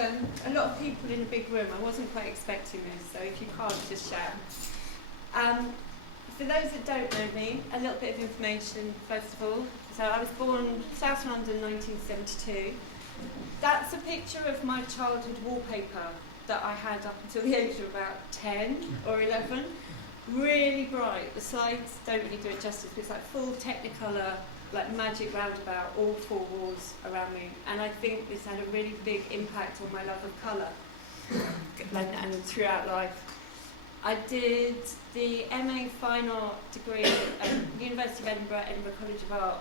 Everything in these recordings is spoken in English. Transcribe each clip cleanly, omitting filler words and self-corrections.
a lot of people in a big room. I wasn't quite expecting this, so if you can't, just shout. For those that don't know me, a little bit of information first of all. So I was born South London 1972. That's a picture of my childhood wallpaper that I had up until the age of about 10 or 11. Really bright. The slides don't really do it justice, but it's like full Technicolor, like magic roundabout, all four walls around me. And I think this had a really big impact on my love of colour and throughout life. I did the MA Fine Art degree at University of Edinburgh, Edinburgh College of Art.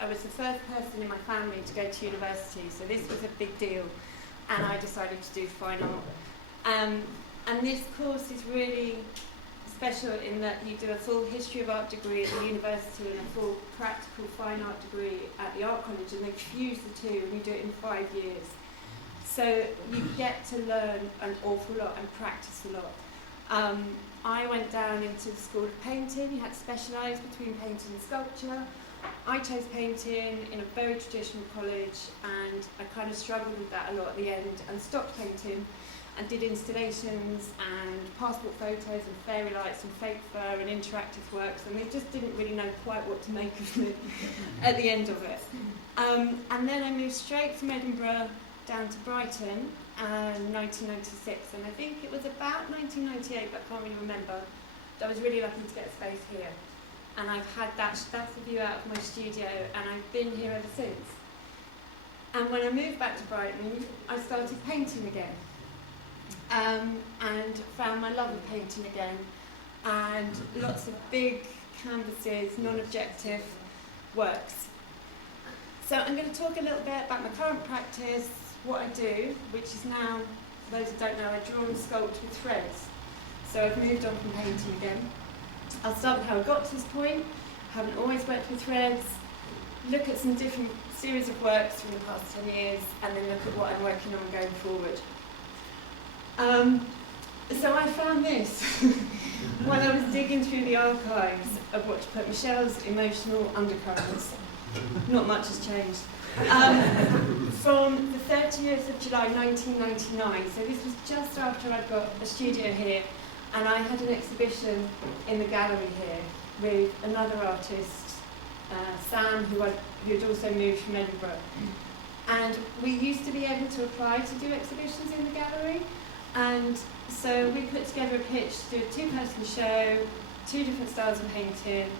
I was the first person in my family to go to university, so this was a big deal, and I decided to do fine art. And this course is really special in that you do a full history of art degree at the university and a full practical fine art degree at the art college, and they fuse the two, and you do it in 5 years. So you get to learn an awful lot and practice a lot. I went down into the School of Painting. You had to specialise between painting and sculpture. I chose painting in a very traditional college, and I kind of struggled with that a lot at the end and stopped painting and did installations and passport photos and fairy lights and fake fur and interactive works, and they just didn't really know quite what to make of me at the end of it. And then I moved straight from Edinburgh down to Brighton in 1996, and I think it was about 1998, but I can't really remember. I was really lucky to get a space here, and I've had that's the view out of my studio, and I've been here ever since. And when I moved back to Brighton, I started painting again, and found my love of painting again, and lots of big canvases, non-objective works. So I'm going to talk a little bit about my current practice, what I do, which is now, for those who don't know, I draw and sculpt with threads. So I've moved on from painting again. I'll start with how I got to this point. I haven't always worked with threads. Look at some different series of works from the past 10 years, and then look at what I'm working on going forward. So I found this when I was digging through the archives of what to put Michelle's emotional undercurrents. Not much has changed. From the 30th of July 1999, so this was just after I'd got a studio here, and I had an exhibition in the gallery here with another artist, Sam, who'd also moved from Edinburgh. And we used to be able to apply to do exhibitions in the gallery, and so we put together a pitch to do a two-person show, 2 different styles of painting,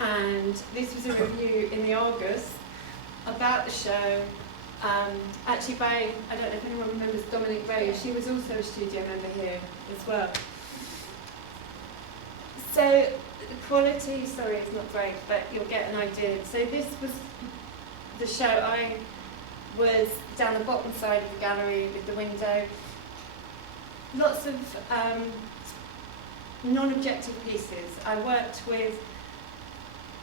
and this was a review in the Argus about the show, actually by, I don't know if anyone remembers Dominic Ray, she was also a studio member here as well. So the quality, sorry, it's not great, but you'll get an idea. So this was the show. I was down the bottom side of the gallery with the window. Lots of non-objective pieces. I worked with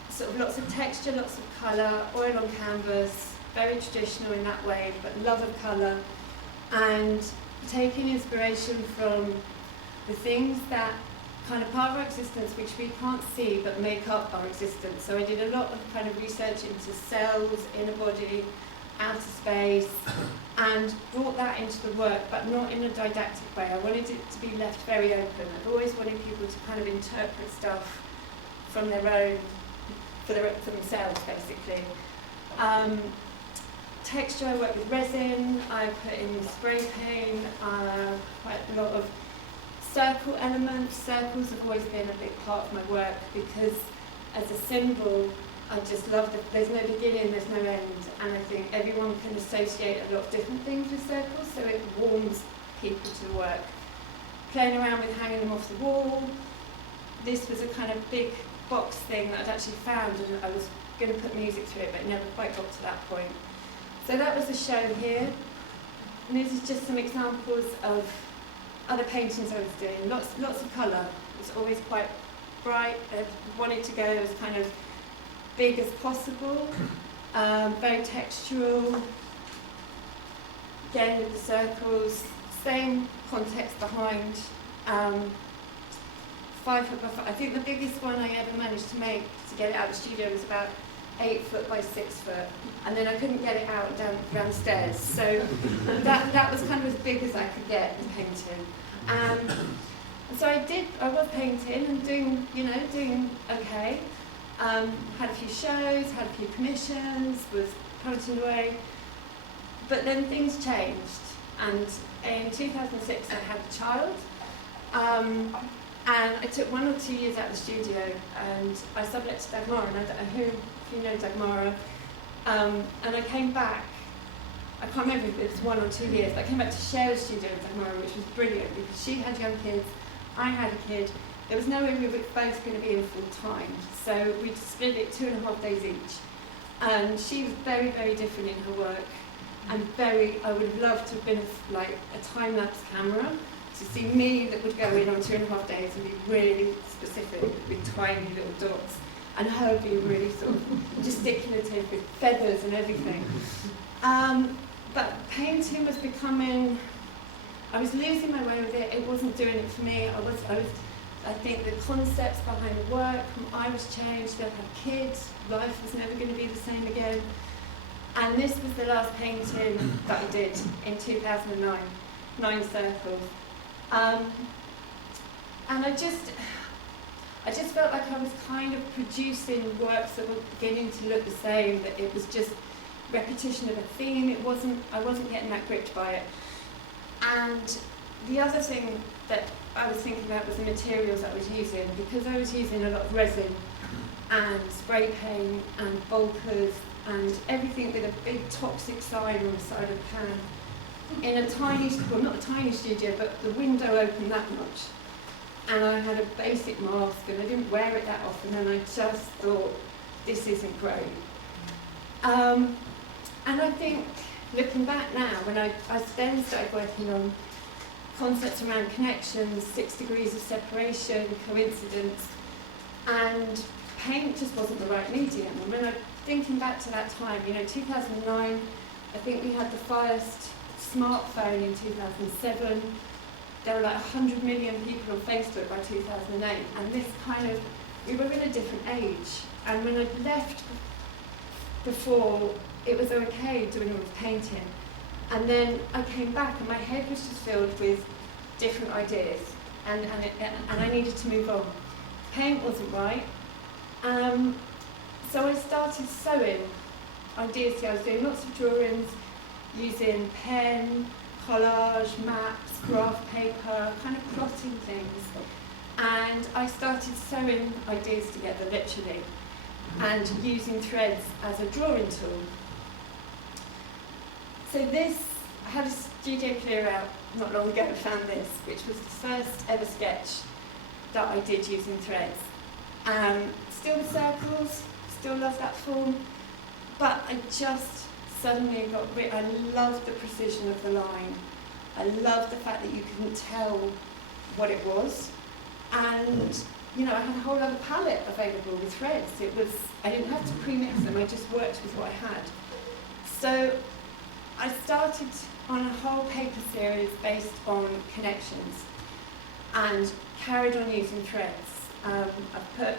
sort of lots of texture, lots of colour, oil on canvas, very traditional in that way, but love of colour, and taking inspiration from the things that kind of part of our existence which we can't see but make up our existence. So I did a lot of kind of research into cells, inner body, outer space, and brought that into the work, but not in a didactic way. I wanted it to be left very open. I've always wanted people to kind of interpret stuff from their own, for themselves, basically. Texture, I work with resin, I put in spray paint, quite a lot of circle elements. Circles have always been a big part of my work because as a symbol, I just love that there's no beginning, there's no end, and I think everyone can associate a lot of different things with circles, so it warms people to the work. Playing around with hanging them off the wall. This was a kind of big box thing that I'd actually found, and I was going to put music to it, but never quite got to that point. So that was the show here, and these are just some examples of other paintings I was doing. Lots of colour. It was always quite bright. I wanted to go as kind of big as possible, very textural. Again with the circles, same context behind. 5 foot by 5. I think the biggest one I ever managed to make to get it out of the studio was about 8 foot by 6 foot, and then I couldn't get it out downstairs. So that was kind of as big as I could get in painting. So I was painting and doing okay. Had a few shows, had a few commissions, was punching away. But then things changed, and in 2006 I had a child. And I took 1 or 2 years out of the studio, and I sublet to Dagmara, and I don't know if you know Dagmara. And I came back, I can't remember if it was 1 or 2 years, but I came back to share the studio with Dagmara, which was brilliant, because she had young kids, I had a kid. There was no way we were both going to be in full time, so we split it 2.5 days each. And she was very, very different in her work, and I would have loved to have been like a time-lapse camera, to see me that would go in on 2.5 days and be really specific with tiny little dots, and her be really sort of gesticulative with feathers and everything. But painting was becoming, I was losing my way with it. It wasn't doing it for me. I think the concepts behind the work, I was changed. I'd had kids. Life was never going to be the same again. And this was the last painting that I did in 2009, 9 circles. And I just felt like I was kind of producing works that were beginning to look the same, that it was just repetition of a theme. I wasn't getting that gripped by it. And the other thing that I was thinking about was the materials I was using, because I was using a lot of resin and spray paint and bulkers and everything with a big toxic sign on the side of the can. In a tiny, well, not a tiny studio, but the window opened that much. And I had a basic mask, and I didn't wear it that often, and I just thought, this isn't great. And I think, looking back now, when I then started working on concepts around connections, 6 degrees of separation, coincidence, and paint just wasn't the right medium. And when I'm thinking back to that time, 2009, I think we had the first smartphone in 2007. There were like 100 million people on Facebook by 2008, and this we were in a different age. And when I left before, it was okay doing all the painting. And then I came back and my head was just filled with different ideas, and I needed to move on. Paint wasn't right. So I started sewing ideas. I was doing lots of drawings, using pen, collage, maps, graph paper, kind of plotting things. And I started sewing ideas together, literally, and using threads as a drawing tool. So I had a studio clear out not long ago, found this, which was the first ever sketch that I did using threads. Still with circles, still love that form, but I just suddenly I loved the precision of the line. I loved the fact that you couldn't tell what it was. And, I had a whole other palette available with threads. I didn't have to pre-mix them, I just worked with what I had. So I started on a whole paper series based on connections and carried on using threads. I've put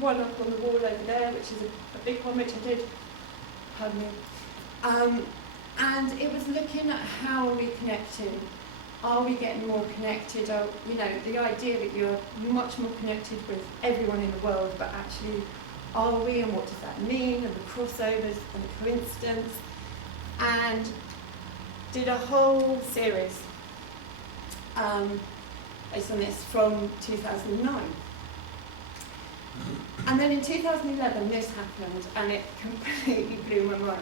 one up on the wall over there, which is a big one, which I did, pardon me. And it was looking at how are we connecting? Are we getting more connected? The idea that you're much more connected with everyone in the world, but actually, are we, and what does that mean? And the crossovers and the coincidence. And did a whole series based on this from 2009. And then in 2011 this happened, and it completely blew my mind.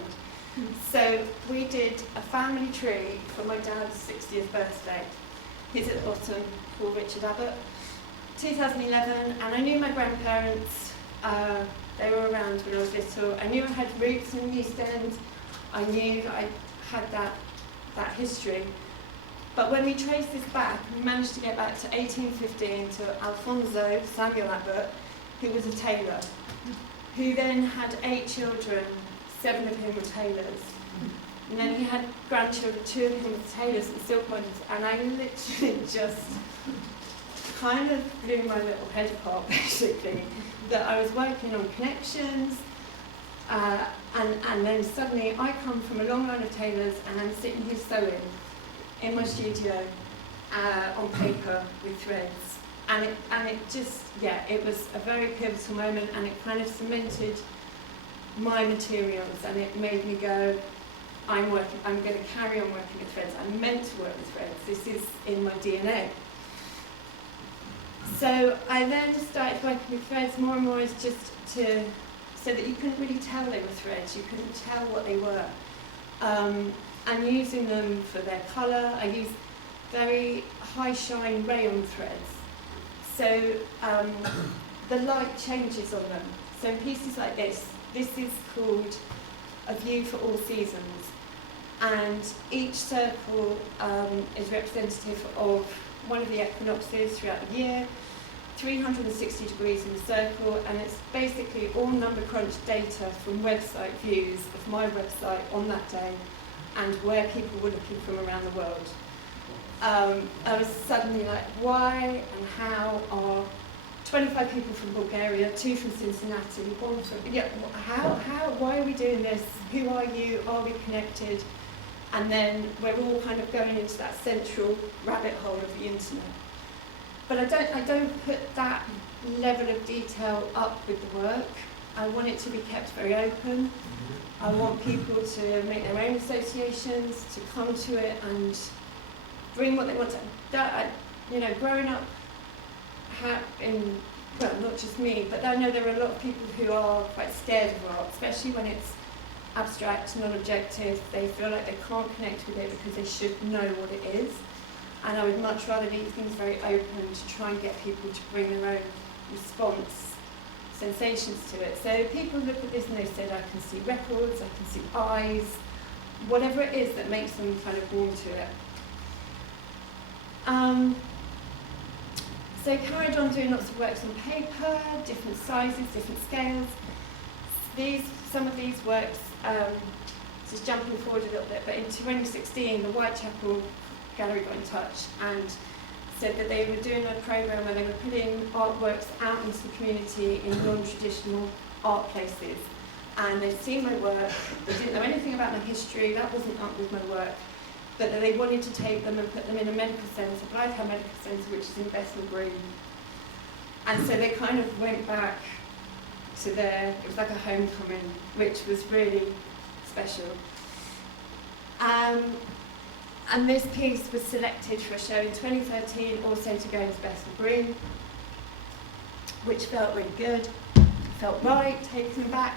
So we did a family tree for my dad's 60th birthday. He's at the bottom, called Michelle Abbott. 2011, and I knew my grandparents, they were around when I was little. I knew I had roots in the East End. I knew that I had that history. But when we traced this back, we managed to get back to 1815 to Alfonso Samuel Abbott, who was a tailor, who then had 8 children, 7 of whom were tailors. And then he had grandchildren, 2 of whom were tailors and silk models, and I literally just kind of blew my little head apart, basically, that I was working on connections, And then suddenly I come from a long line of tailors and I'm sitting here sewing in my studio on paper with threads. And it just, yeah, it was a very pivotal moment, and it kind of cemented my materials, and it made me go, I'm going to carry on working with threads. I'm meant to work with threads. This is in my DNA. So I then started working with threads more and more as just so that you couldn't really tell they were threads. You couldn't tell what they were. And using them for their colour, I use very high shine rayon threads. So the light changes on them. So in pieces like this is called A View for All Seasons. And each circle is representative of one of the equinoxes throughout the year, 360 degrees in the circle, and it's basically all number crunched data from website views of my website on that day and where people were looking from around the world. I was suddenly like, why and how are 25 people from Bulgaria, 2 from Cincinnati, 1 from, yeah, why are we doing this? Who are you? Are we connected? And then we're all kind of going into that central rabbit hole of the internet. But I don't put that level of detail up with the work. I want it to be kept very open. I want people to make their own associations, to come to it and bring what they want to. Growing up, well, not just me, but I know there are a lot of people who are quite scared of art, especially when it's abstract, non-objective. They feel like they can't connect with it because they should know what it is. And I would much rather leave things very open to try and get people to bring their own response, sensations to it. So people look at this and they said, I can see records, I can see eyes, whatever it is that makes them kind of warm to it. So carried on doing lots of works on paper, different sizes, different scales. Some of these works, just jumping forward a little bit, but in 2016 the Whitechapel Gallery got in touch and said that they were doing a programme where they were putting artworks out into the community in non-traditional art places. And they'd seen my work, they didn't know anything about my history, that wasn't up with my work, but that they wanted to take them and put them in a medical centre, Brighton Medical Centre, which is in Bethnal Green. And so they kind of went back to it was like a homecoming, which was really special. And this piece was selected for a show in 2013, also to go into Bethnal Green, which felt really good, felt right, taken back.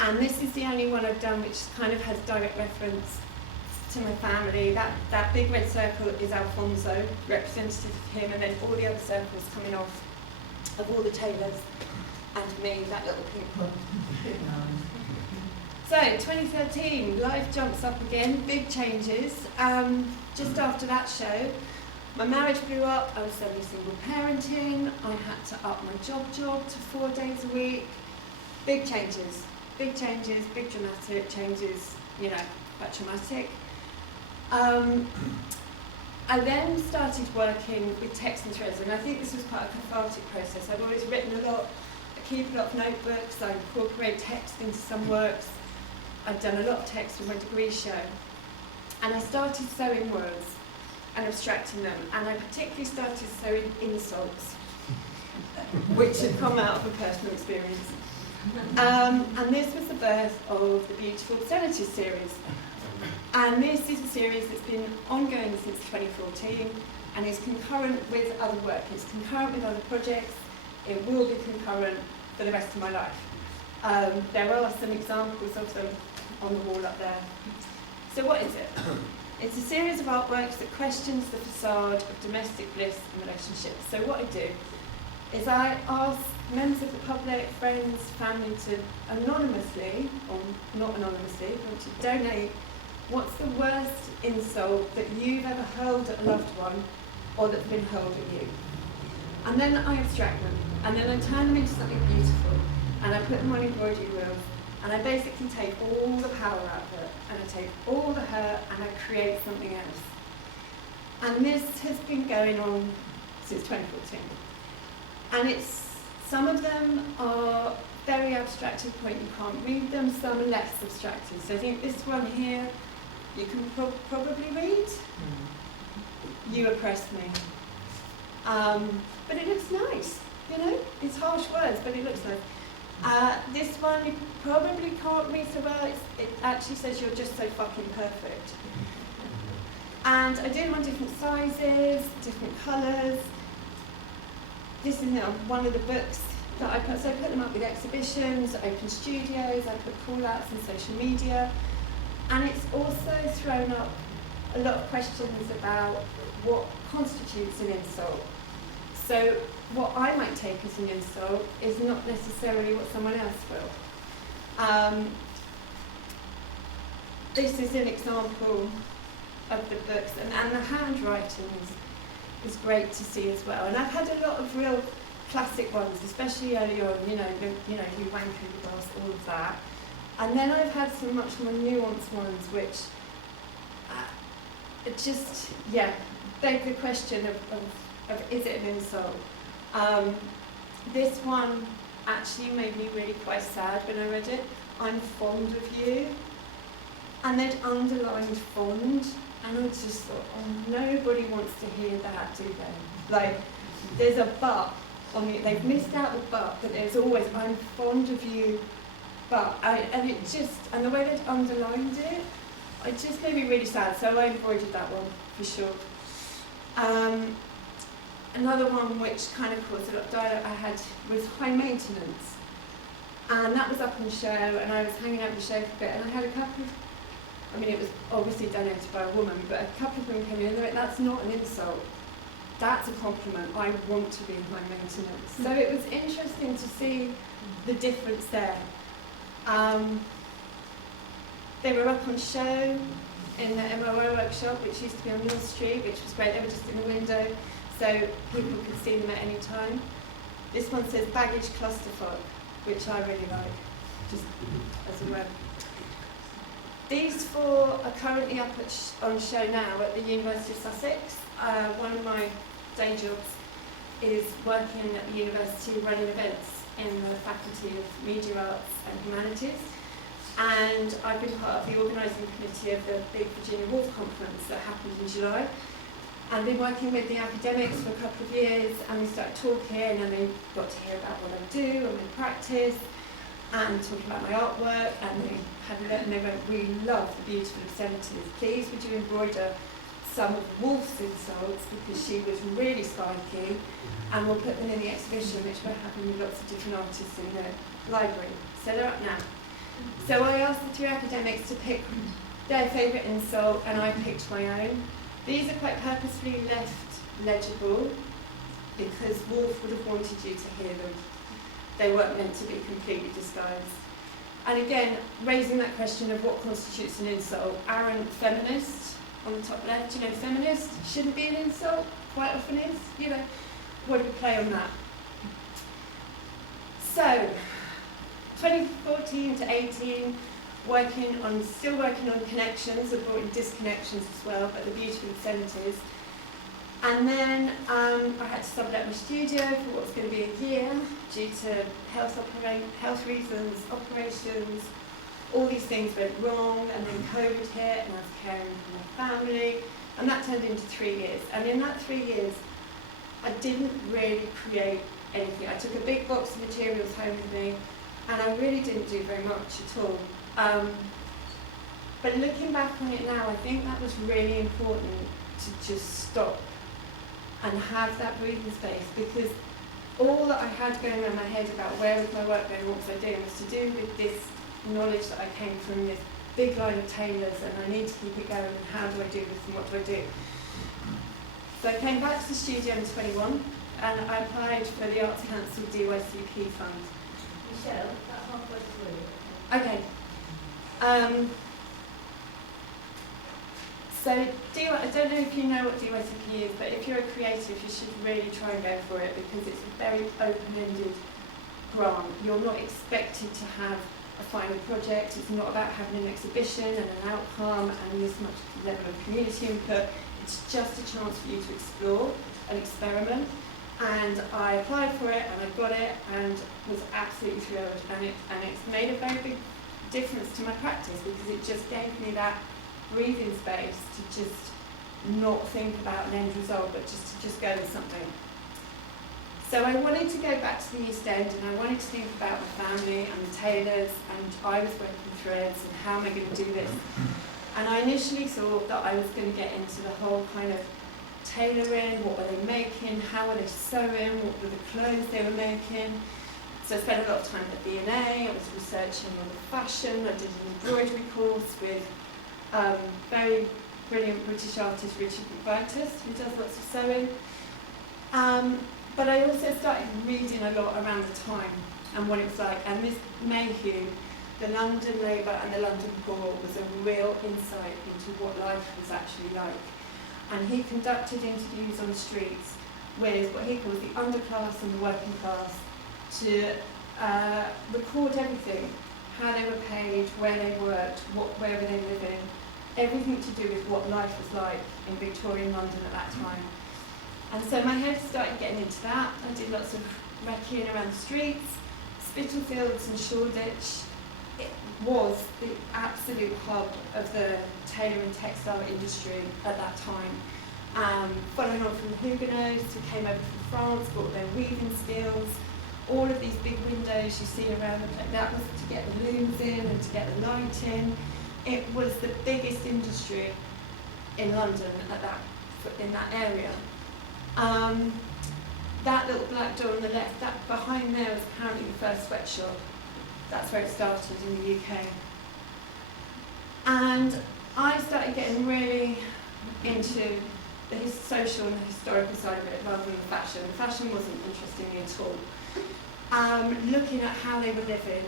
And this is the only one I've done which kind of has direct reference to my family. That big red circle is Alfonso, representative of him, and then all the other circles coming off of all the tailors and me, that little pink one. So, 2013, life jumps up again, big changes. Just after that show, my marriage blew up, I was suddenly single parenting, I had to up my job to 4 days a week. Big changes, big dramatic changes, quite traumatic. I then started working with text and threads, and I think this was quite a cathartic process. I've always written a lot, I keep a lot of notebooks, I incorporate text into some works. I've done a lot of text with my degree show. And I started sewing words and abstracting them, and I particularly started sewing insults, which had come out of a personal experience. And this was the birth of the Beautiful Obscenities series. And this is a series that's been ongoing since 2014 and is concurrent with other work. It's concurrent with other projects. It will be concurrent for the rest of my life. There are some examples of them on the wall up there. So what is it? It's a series of artworks that questions the facade of domestic bliss and relationships. So what I do is I ask members of the public, friends, family to anonymously, or not anonymously, but to donate what's the worst insult that you've ever hurled at a loved one or that's been hurled at you. And then I abstract them, and then I turn them into something beautiful, and I put them on embroidery wheels, and I basically take all the power out of it, and I take all the hurt, and I create something else. And this has been going on since 2014. And it's Some of them are very abstract to the point you can't read them, some are less abstracted. So I think this one here, you can probably read. You oppressed me. But it looks nice, you know? It's harsh words, but it looks nice. This one you probably can't read so well. It actually says you're just so fucking perfect. And I did them on different sizes, different colours. This is one of the books that I put. So I put them up with exhibitions, open studios, I put call-outs on social media. And it's also thrown up a lot of questions about what constitutes an insult. So what I might take as an insult is not necessarily what someone else will. This is an example of the books, and the handwriting is great to see as well. And I've had a lot of real classic ones, especially early on, you know, you wank who does all of that. And then I've had some much more nuanced ones, which just, beg the question of is it an insult? This one actually made me really quite sad when I read it. I'm fond of you. And they'd underlined fond, and I just thought, oh, nobody wants to hear that, do they? Like, there's a but on it. They've missed out the but there's always, I'm fond of you, but. And the way they'd underlined it, it just made me really sad, so I avoided that one, for sure. Another one which kind of caused a lot of dialogue I had was high maintenance. And that was up on show, and I was hanging out with the show for a bit, and I had a couple of, it was obviously donated by a woman, but a couple of them came in and they went, that's not an insult, that's a compliment, I want to be high maintenance. So it was interesting to see the difference there. They were up on show in the MOO workshop, which used to be on Mill Street, which was great. They were just in the window, so people could see them at any time. This one says baggage clusterfuck, which I really like, just as a word. These four are currently up on show now at the University of Sussex. One of my day jobs is working at the university running events in the Faculty of Media Arts and Humanities. And I've been part of the organising committee of the Big Virginia Wolf Conference that happened in July. And been working with the academics for a couple of years, and we started talking, and they got to hear about what I do and my practice, and talking about my artwork, and they had a look and they went, we love the beautiful obscenities. Please would you embroider some of Wolf's insults, because she was really spiky, and we'll put them in the exhibition, which we're having with lots of different artists in the library. So they're up now. So I asked the three academics to pick their favourite insult, and I picked my own. These are quite purposefully left legible, because Wolf would have wanted you to hear them. They weren't meant to be completely disguised. And again, raising that question of what constitutes an insult. Aaron, feminist, on the top left, feminist shouldn't be an insult, quite often is, what do we play on that? So, 2014 to 18, still working on connections, I've brought in disconnections as well, but the beautiful obscenities. And then I had to sublet my studio for what's going to be a year due to health reasons, operations, all these things went wrong, and then COVID hit, and I was caring for my family, and that turned into 3 years. And in that 3 years, I didn't really create anything. I took a big box of materials home with me, and I really didn't do very much at all. But looking back on it now, I think that was really important to just stop and have that breathing space, because all that I had going around my head about where was my work going, what was I doing, was to do with this knowledge that I came from this big line of tailors, and I need to keep it going, and how do I do this, and what do I do? So I came back to the studio in 21, and I applied for the Arts Council DYCP fund. Michelle, about halfway through. Okay. So I don't know if you know what DYCP is, but if you're a creative, you should really try and go for it, because it's a very open-ended grant. You're not expected to have a final project. It's not about having an exhibition and an outcome and this much level of community input. It's just a chance for you to explore and experiment. And I applied for it and I got it and was absolutely thrilled, and it's made a very big difference to my practice because it just gave me that breathing space to just not think about an end result but just go with something. So I wanted to go back to the East End and I wanted to think about my family and the tailors, and I was working threads and how am I going to do this. And I initially thought that I was going to get into the whole kind of tailoring, what were they making, how were they sewing, what were the clothes they were making. So I spent a lot of time at the B&A, I was researching all the fashion, I did an embroidery course with very brilliant British artist Richard Brighton, who does lots of sewing. But I also started reading a lot around the time and what it was like, and Miss Mayhew, the London Labour and the London Poor, was a real insight into what life was actually like. And he conducted interviews on the streets with what he calls the underclass and the working class to record everything, how they were paid, where they worked, where were they living, everything to do with what life was like in Victorian London at that time. And so my head started getting into that. I did lots of recceing around the streets, Spitalfields and Shoreditch. It was the absolute hub of the tailor and textile industry at that time. Following on from the Huguenots who came over from France, brought their weaving skills. All of these big windows you see around, that was to get the looms in and to get the light in. It was the biggest industry in London in that area. That little black door on the left, that behind there was apparently the first sweatshop. That's where it started in the UK. And I started getting really into the social and the historical side of it rather than the fashion. The fashion wasn't interesting me at all. Looking at how they were living,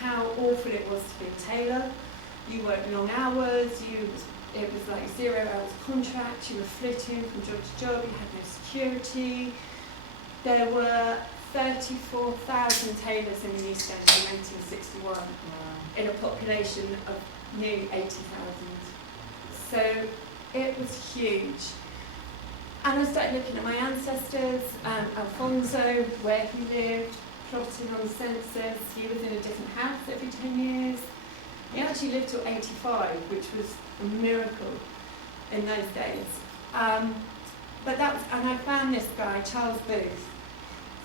how awful it was to be a tailor. You worked long hours, it was like 0 hours contract, you were flitting from job to job, you had no security. There were 34,000 tailors in the East End in 1961 in a population of nearly 80,000. So it was huge. And I started looking at my ancestors, Alfonso, where he lived, plotting on the census. He was in a different house every 10 years. He actually lived till 85, which was a miracle in those days. And I found this guy, Charles Booth.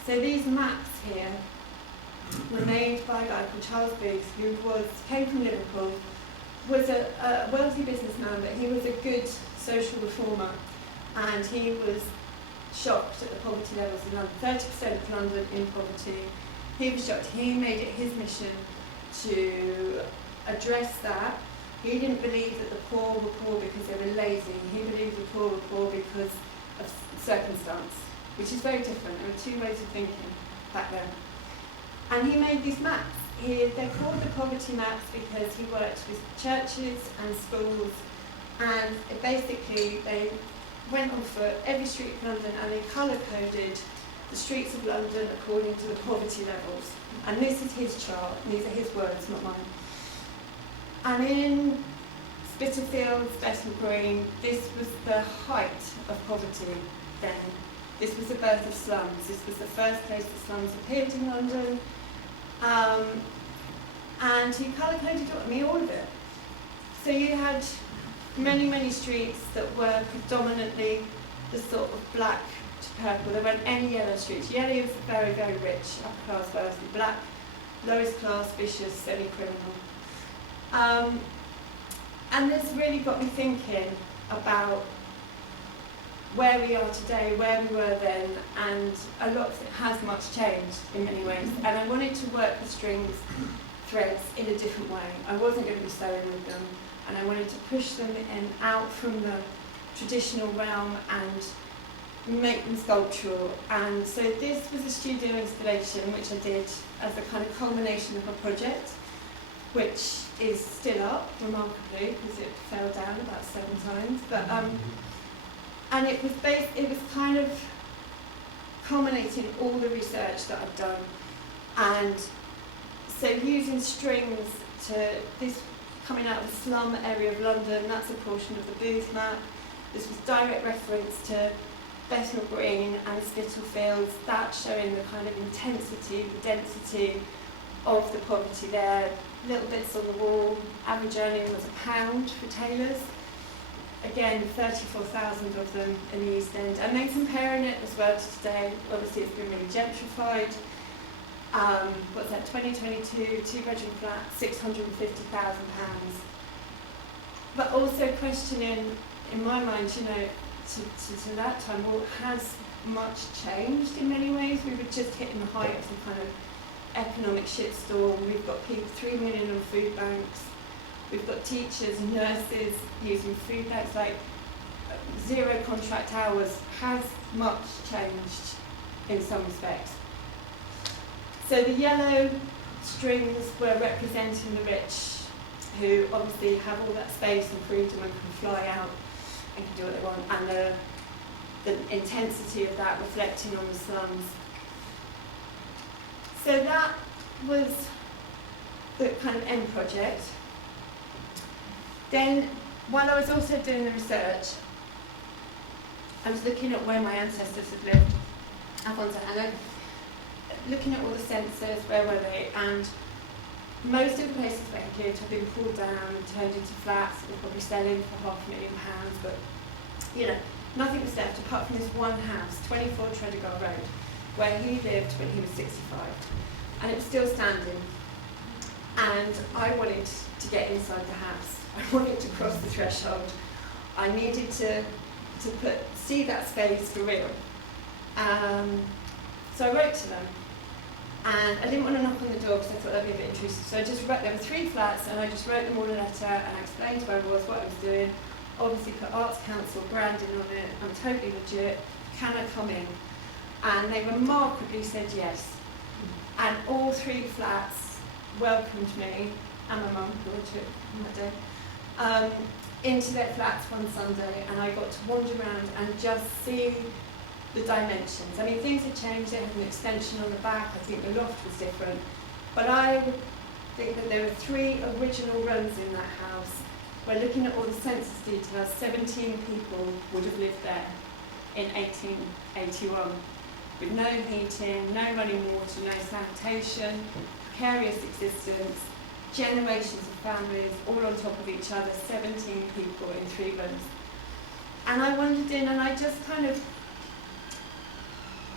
So these maps here were made by a guy called Charles Booth, who came from Liverpool, was a wealthy businessman, but he was a good social reformer, and he was shocked at the poverty levels in London. 30% of London in poverty. He was shocked. He made it his mission to address that. He didn't believe that the poor were poor because they were lazy. He believed the poor were poor because of circumstance, which is very different. There were two ways of thinking back then. And he made these maps. They're called the poverty maps because he worked with churches and schools, and they went on foot every street of London and they colour-coded the streets of London according to the poverty levels. And this is his chart, and these are his words, not mine. And in Spitalfields, Bethnal Green, this was the height of poverty then. This was the birth of slums. This was the first place that slums appeared in London. And he colour-coded all of it. So you had many, many streets that were predominantly the sort of black to purple. There weren't any yellow streets. Yellow was very, very rich, upper class wealthy. Black, lowest class, vicious, semi-criminal. And this really got me thinking about where we are today, where we were then, and a lot of it has much changed in many ways. And I wanted to work the strings, threads in a different way. I wasn't going to be sewing with them, and I wanted to push them out from the traditional realm and make them sculptural. And so this was a studio installation which I did as a kind of culmination of a project, which is still up, remarkably, because it fell down about 7 times. But and it was kind of culminating all the research that I've done, and so using strings to this coming out of the slum area of London. That's a portion of the Booth map. This was direct reference to Bethnal Green and Spitalfields, that's showing the kind of intensity, the density of the poverty there. Little bits on the wall. Average earning was £1 for tailors. Again, 34,000 of them in the East End. And then comparing it as well to today, obviously it's been really gentrified. What's that, 2022, two-bedroom flat, £650,000. But also questioning, in my mind, you know, to that time, well, has much changed in many ways? We were just hitting the height of some kind of economic shitstorm. We've got people, 3 million on food banks. We've got teachers, nurses using food banks, like 0 contract hours. Has much changed in some respects? So the yellow strings were representing the rich, who obviously have all that space and freedom and can fly out and can do what they want, and the intensity of that reflecting on the slums. So that was the kind of end project. Then, while I was also doing the research, I was looking at where my ancestors had lived, and looking at all the census, where were they, and most of the places where he lived have been pulled down and turned into flats that were probably selling for £500,000, but you know, nothing was left apart from this one house, 24 Tredegar Road, where he lived when he was 65, and it was still standing. And I wanted to get inside the house. I wanted to cross the threshold. I needed to see that space for real. So I wrote to them. And I didn't want to knock on the door because I thought that'd be a bit intrusive. So I just wrote, there were 3 flats, and I just wrote them all a letter and I explained where I was, what I was doing. Obviously put Arts Council branding on it. I'm totally legit. Can I come in? And they remarkably said yes. And all 3 flats welcomed me and my mum, who was on that day, into their flats one Sunday, and I got to wander around and just see the dimensions. I mean, things had changed. They had an extension on the back. I think the loft was different. But I would think that there were 3 original rooms in that house where, looking at all the census details, 17 people would have lived there in 1881, with no heating, no running water, no sanitation, precarious existence, generations of families all on top of each other, 17 people in 3 rooms. And I wandered in, and I just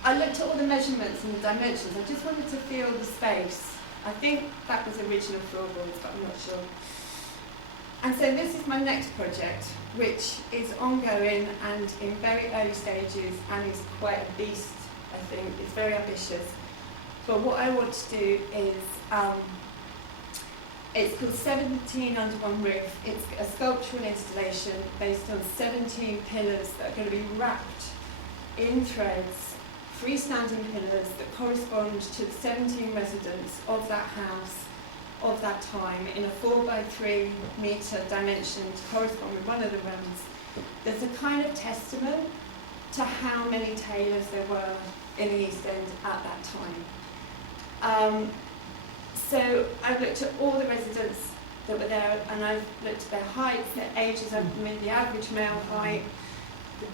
I looked at all the measurements and the dimensions. I just wanted to feel the space. I think that was original floorboards, but I'm not sure. And so this is my next project, which is ongoing and in very early stages, and is quite a beast, I think. It's very ambitious. But what I want to do is, it's called 17 Under One Roof. It's a sculptural installation based on 17 pillars that are going to be wrapped in threads, freestanding pillars that correspond to the 17 residents of that house of that time in a 4x3 metre dimension to correspond with one of the rooms. There's a kind of testament to how many tailors there were in the East End at that time. So I've looked at all the residents that were there, and I've looked at their heights, their ages. I've made the average male height,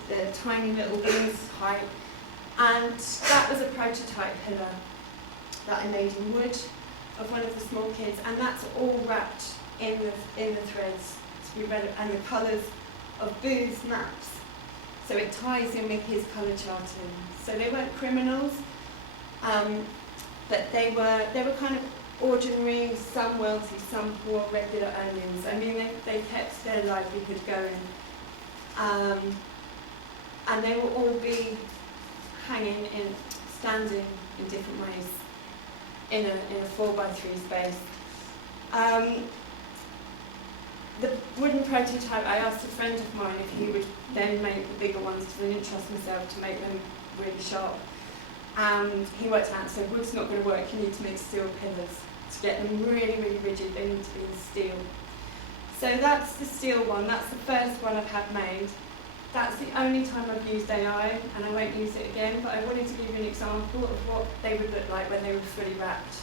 the tiny little wings height, and that was a prototype pillar that I made in wood of one of the small kids, and that's all wrapped in the threads to be read, and the colours of Booth's maps. So it ties in with his colour charting. So they weren't criminals, but they were kind of ordinary, some wealthy, some poor, regular earnings. I mean, they kept their livelihood going. And they will all be standing in different ways in a 4x3 space. The wooden prototype, I asked a friend of mine if he would then make the bigger ones, because I didn't trust myself to make them really sharp. And he worked out and said, wood's not going to work, you need to make steel pillars. To get them really, really rigid, they need to be in steel. So that's the steel one, that's the first one I've had made. That's the only time I've used AI, and I won't use it again, but I wanted to give you an example of what they would look like when they were fully wrapped.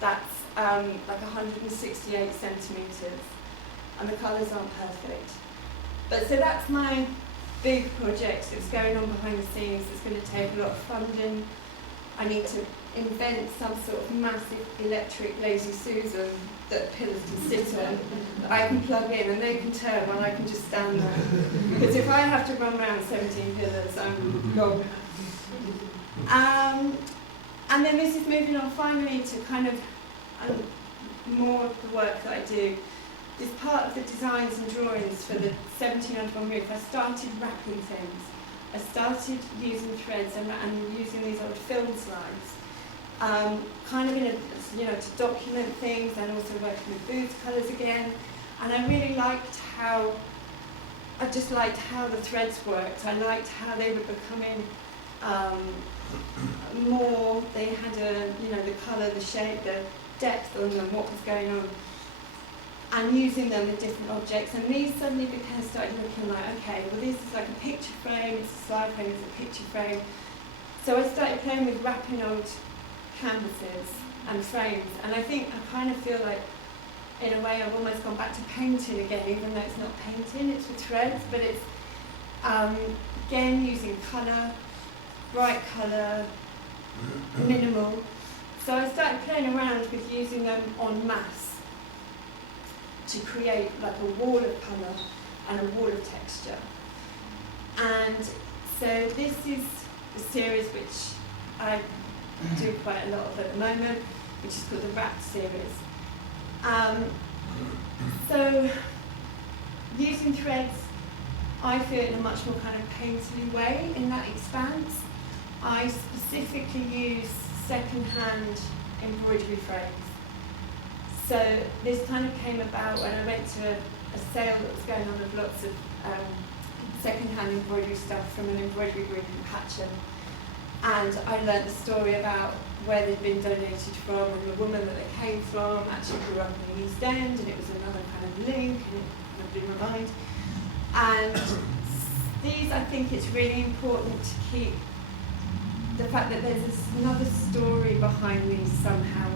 That's like 168 centimetres, and the colours aren't perfect. But so that's my big project that's going on behind the scenes that's going to take a lot of funding. I need to invent some sort of massive electric lazy Susan that pillars can sit on, that I can plug in and they can turn while I can just stand there. Because if I have to run around 17 pillars, I'm gone. And then this is moving on finally to kind of more of the work that I do. As part of the designs and drawings for the 17 under one roof, I started wrapping things. I started using threads and using these old film slides, kind of in a, to document things, and also working with booth colours again. And I really liked I just liked how the threads worked. I liked how they were becoming more, they had the colour, the shape, the depth on them, what was going on. And using them in different objects, and these suddenly started looking like, okay, well this is like a picture frame, it's a slide frame, it's a picture frame. So I started playing with wrapping old canvases and frames, and I think I kind of feel like, in a way, I've almost gone back to painting again, even though it's not painting, it's with threads, but it's, again, using colour, bright colour, minimal. So I started playing around with using them en masse to create like a wall of colour and a wall of texture. And so this is a series which I do quite a lot of at the moment, which is called the Wrapped series. So using threads, I feel in a much more kind of painterly way in that expanse. I specifically use second-hand embroidery frames. So this kind of came about when I went to a sale that was going on of lots of second-hand embroidery stuff from an embroidery group in Patcham. And I learnt the story about where they'd been donated from, and the woman that they came from actually grew up in the East End, and it was another kind of link, and it kind of blew my mind. And these, I think it's really important to keep the fact that there's another story behind these somehow.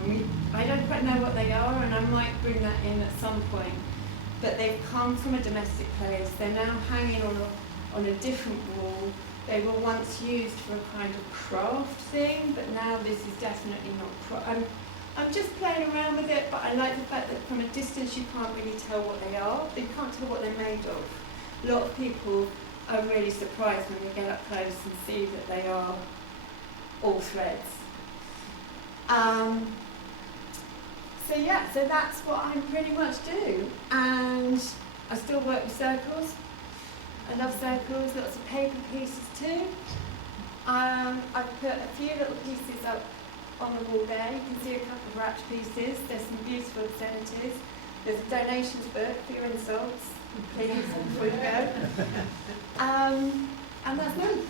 I don't quite know what they are, and I might bring that in at some point, but they've come from a domestic place. They're now hanging on a different wall. They were once used for a kind of craft thing, but now this is definitely not craft. I'm just playing around with it, but I like the fact that from a distance you can't really tell what they are. You can't tell what they're made of. A lot of people are really surprised when they get up close and see that they are all threads. So that's what I pretty much do. And I still work with circles. I love circles, lots of paper pieces too. I've put a few little pieces up on the wall there. You can see a couple of wrapped pieces. There's some beautiful obscenities. There's a donations book for your insults, please, before you go. And that's me.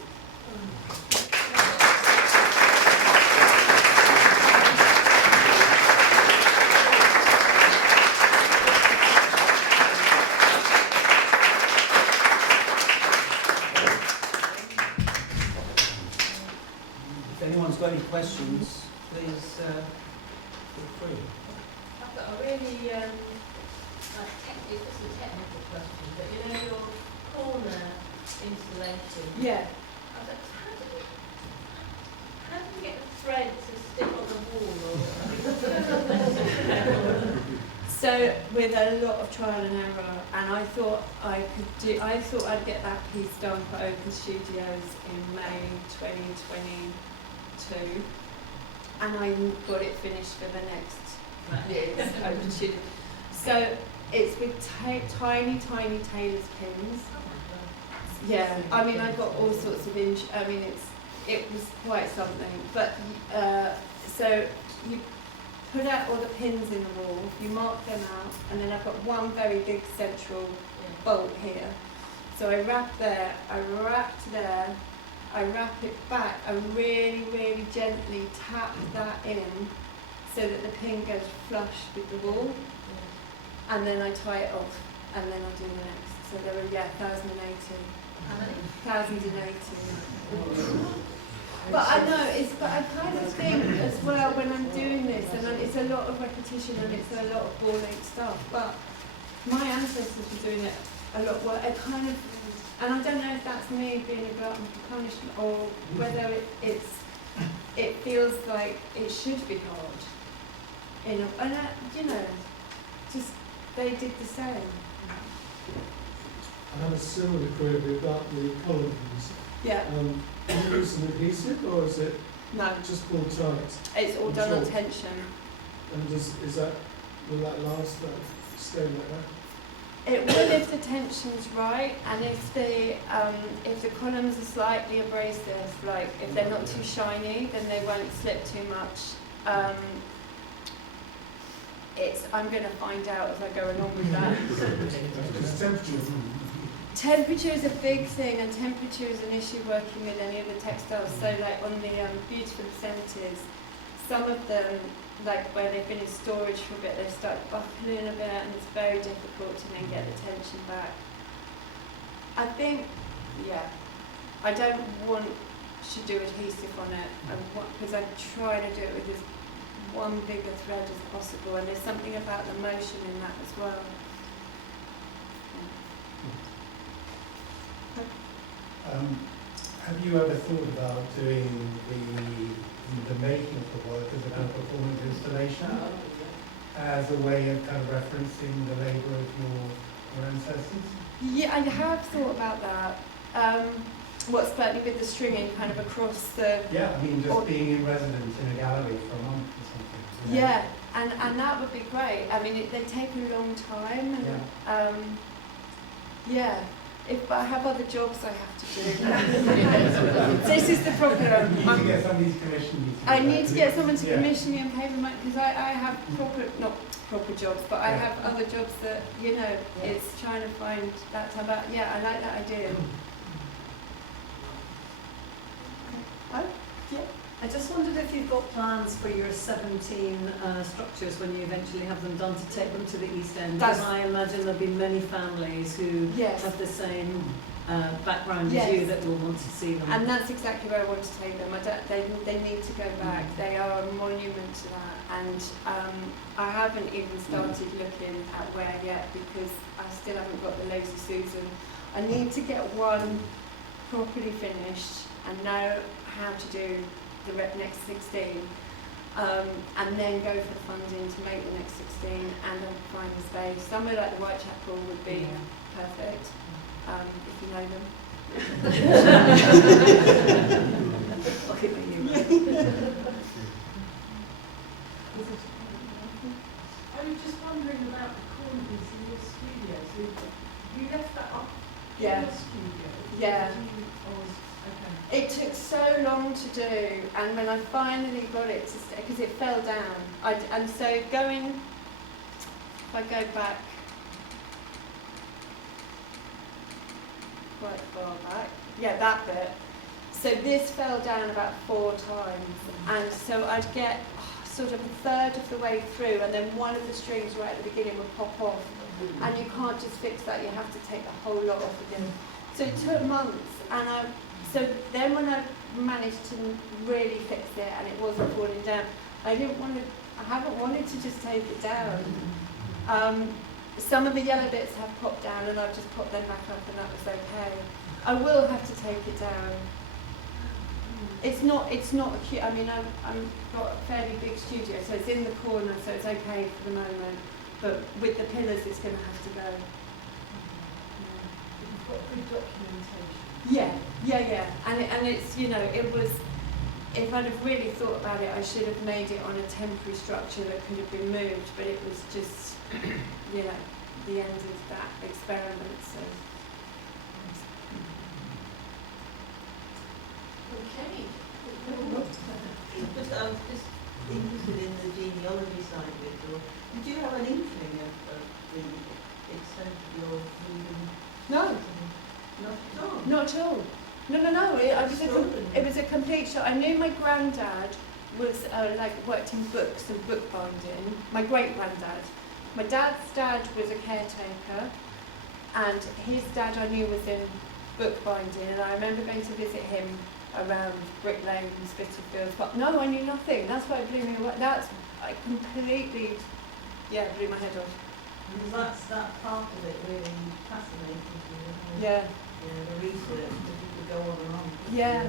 Got any questions, please feel free. I've got a really it's a technical question, but your corner insulation. Yeah. I was like, how do you get the thread to stick on the wall? Or So with a lot of trial and error, and I thought I'd get that piece done for Open Studios in May 2022, and I got it finished for the next year's Open Studios. So it's with tiny tailor's pins. Yeah, I mean I got all sorts of it was quite something. But so you put out all the pins in the wall, you mark them out, and then I've got one very big central bolt here. So I wrap there, I wrapped there, I wrap it back, I really gently tap that in so that the pin goes flush with the wall, and then I tie it off, and then I'll do the next. So there were 1,080. how many? 1,080. But I know, but I kind of think as well when I'm doing this, and it's a lot of repetition and it's a lot of ball-ache stuff, but my ancestors were doing it a lot worse. And I don't know if that's me being a glutton for punishment or whether it feels like it should be hard. Just they did the same. I had a similar query about the columns. Yeah. Do you use an adhesive or is it No. just pulled tight? It's all done on tension. And will that last, stay like that? It will if the tension's right, and if the columns are slightly abrasive, like if they're not too shiny, then they won't slip too much. I'm going to find out as I go along with that. Because temperature. Temperature is a big thing, and temperature is an issue working with any of the textiles. So like on the beautiful centres, some of them, like where they've been in storage for a bit, they start buckling a bit, and it's very difficult to then get the tension back. I think, I don't want to do adhesive on it, because I try to do it with as one bigger thread as possible, and there's something about the motion in that as well. Have you ever thought about doing the making of the work as a kind of performance installation as a way of kind of referencing the labour of your ancestors? Yeah, I have thought about that. What's certainly with the stringing kind of across the... Yeah, I mean just being in residence in a gallery for a month or something. Yeah, and that would be great. I mean, they take a long time. And, but I have other jobs I have to do. This is the problem. You need to get somebody to commission you. I need to get someone to commission me and pay for my... Because I have not proper jobs, but I have other jobs that, it's trying to find that time. But yeah, I like that idea. I just wondered if you've got plans for your 17 structures when you eventually have them done to take them to the East End. Because I imagine there'll be many families who have the same background as you that will want to see them. And that's exactly where I want to take them. They need to go back. They are a monument to that. And I haven't even started looking at where yet because I still haven't got the Lazy Susan. I need to get one properly finished and know how to do the next 16, and then go for the funding to make the next 16 and then find the space. Somewhere like the Whitechapel would be perfect, if you know them. I'll keep with you. I was just wondering about the corners in your studio. So you left that up in your studio? Yeah. It took so long to do, and when I finally got it to stay, because it fell down, and so if I go back quite far back, that bit, so this fell down about 4 times, and so I'd get sort of a third of the way through, and then one of the strings right at the beginning would pop off, and you can't just fix that, you have to take the whole lot off again. So it took months, and so then when I managed to really fix it and it wasn't falling down, I haven't wanted to just take it down. Some of the yellow bits have popped down and I've just popped them back up and that was okay. I will have to take it down. It's not acute. I mean, I've got a fairly big studio, so it's in the corner, so it's okay for the moment. But with the pillars, it's going to have to go. You've got good documentation. Yeah, and it's, it was, if I'd have really thought about it, I should have made it on a temporary structure that could have been moved, but it was just, the end of that experiment, so. Okay. But I was just interested in the genealogy side of it, or did you have an inkling of the extent of your moving? No. Not at all? Not at all. No. It was a complete shock. I knew my granddad was worked in books and bookbinding. My great-granddad. My dad's dad was a caretaker, and his dad I knew was in bookbinding, and I remember going to visit him around Brick Lane and Spitalfields. But no, I knew nothing. That's why it blew me away. Completely, blew my head off. Because that part of it really fascinated you. Yeah. Yeah, the research, that you could go on and on. Yeah,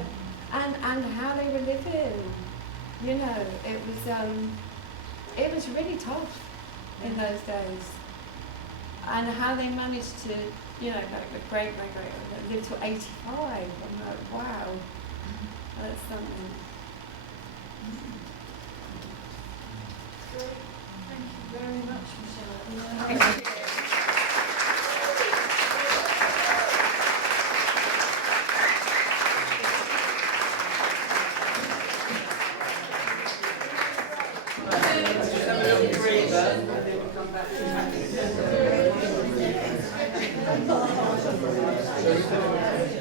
and how they were living. You know, it was really tough in those days. And how they managed to, you know, like the great lived till 85. I'm like, wow, that's something. Great. Thank you very much, Michelle. Thank you. Thank you.